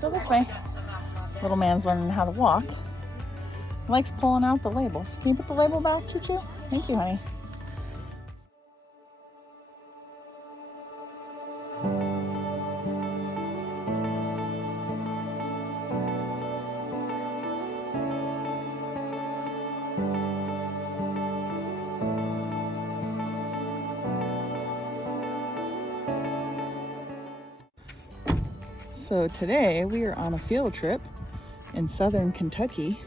Let's go this way. Little man's learning how to walk. He likes pulling out the labels. Can you put the label back, Choo Choo? Thank you, honey. So today we are on a field trip in southern Kentucky,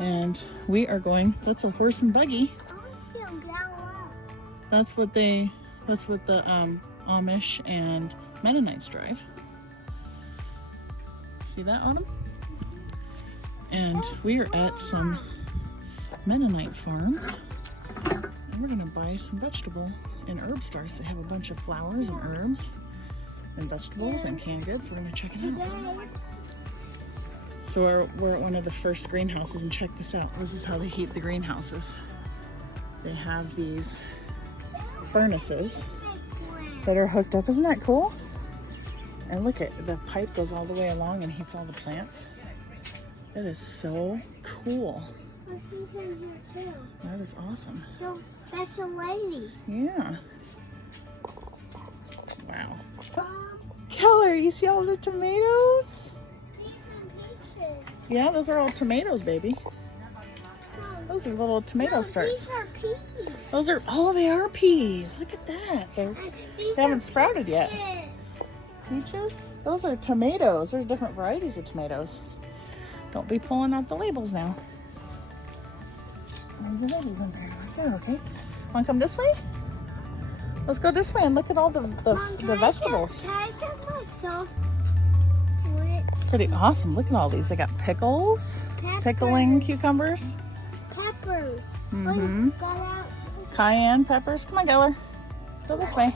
and we are going, that's a horse and buggy. That's what the Amish and Mennonites drive. See that, Autumn? And we are at some Mennonite farms, and we're gonna buy some vegetable and herb starts. They have a bunch of flowers and herbs and vegetables and canned goods. We're gonna check it out. So we're at one of the first greenhouses, and check this out. This is how they heat the greenhouses. They have these furnaces that are hooked up. Isn't that cool? And look at the pipe goes all the way along and heats all the plants. That is so cool. This is in here too. That is awesome. So special lady. Yeah. Wow. Keller, you see all the tomatoes? Pieces. Yeah, those are all tomatoes, baby. Those are little tomato starts. These are peas. Those are, oh, they are peas. Look at that. They haven't sprouted yet. Peaches? Those are tomatoes. There's different varieties of tomatoes. Don't be pulling out the labels now. There's the labels in there. Here, okay. Want to come this way? Let's go this way and look at all the vegetables. Can I get myself? Pretty awesome. Look at all these. I got pickles, pickling cucumbers. Peppers. Mm-hmm. Cayenne peppers. Come on, Geller. Let's go this way.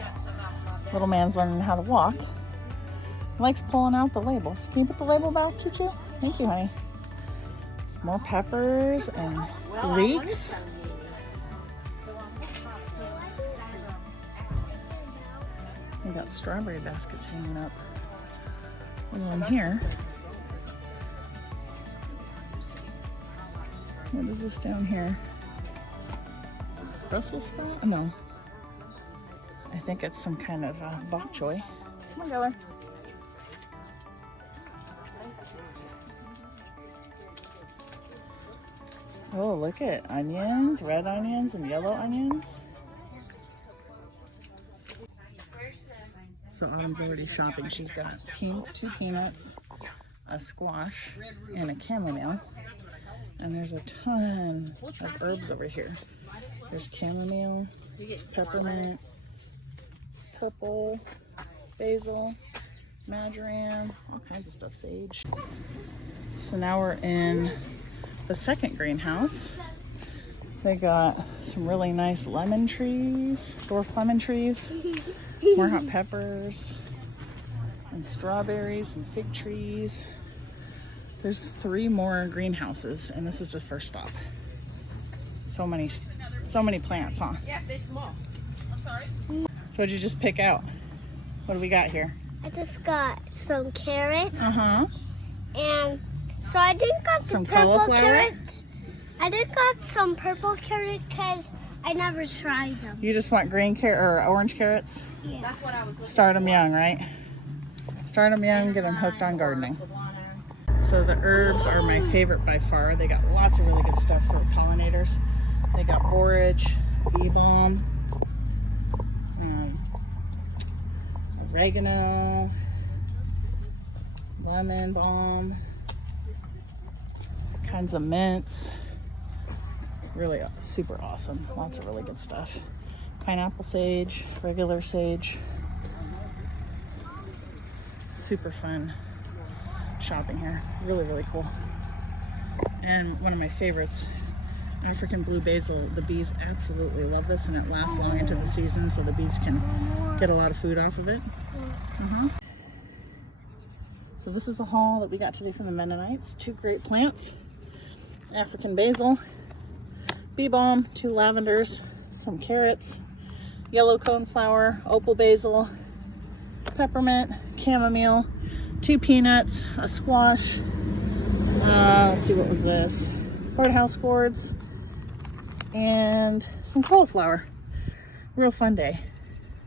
Little man's learning how to walk. He likes pulling out the labels. Can you put the label back, Choo Choo? Thank you, honey. More peppers and leeks. We got strawberry baskets hanging up. And in here, what is this down here? Brussels sprout? No. I think it's some kind of bok choy. Come on, Geller. Oh, look at onions, red onions and yellow onions. So Autumn's already shopping. She's got 2 peanuts, a squash, and a chamomile. And there's a ton of herbs over here. There's chamomile, peppermint, purple, basil, marjoram, all kinds of stuff, sage. So now we're in the second greenhouse. They got some really nice lemon trees, dwarf lemon trees, more hot peppers, and strawberries and fig trees. There's 3 more greenhouses, and this is the first stop. So many plants, huh? Yeah, they're small. I'm sorry. So what'd you just pick out? What do we got here? I just got some carrots. Uh-huh. And so I didn't got some purple carrots. I did got some purple carrot because I never tried them. You just want green carrot or orange carrots? Yeah. That's what I was looking Start them young, right? Start them young, get them hooked on gardening. So the herbs are my favorite by far. They got lots of really good stuff for pollinators. They got borage, bee balm, oregano, lemon balm, kinds of mints. Really super awesome. Lots of really good stuff. Pineapple sage, regular sage. Super fun shopping here. Really, really cool. And one of my favorites, African blue basil. The bees absolutely love this, and it lasts long into the season, so the bees can get a lot of food off of it. So this is the haul that we got today from the Mennonites. 2 great plants. African basil, bee balm, 2 lavenders, some carrots, yellow coneflower, opal basil, peppermint, chamomile, 2 peanuts, a squash. Let's see, what was this? Birdhouse gourds and some cauliflower. Real fun day.